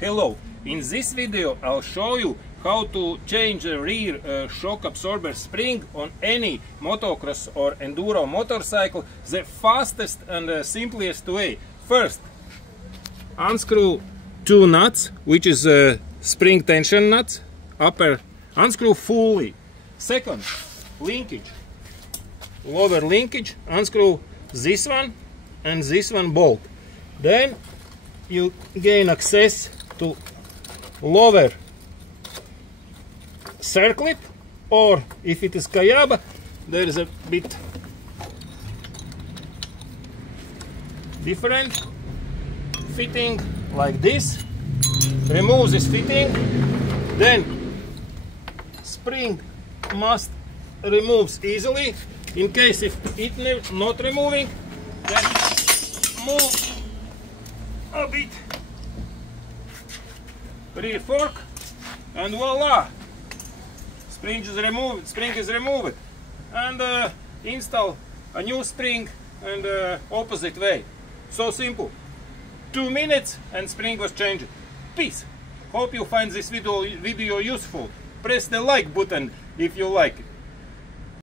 Hello, in this video I'll show you how to change a rear shock absorber spring on any motocross or enduro motorcycle the fastest and simplest way. First, unscrew two nuts, which is spring tension nuts, upper unscrew fully. Second, linkage, lower linkage, unscrew this one and this one bolt. Then you gain access to lower circlip, or if it is Kayaba, there is a bit different fitting like this. Remove this fitting, then spring must remove easily. In case if it not removing, then move a bit rear fork, and voila, spring is removed, and install a new spring and opposite way. So simple. 2 minutes and spring was changed. Peace. Hope you find this video useful. Press the like button if you like it.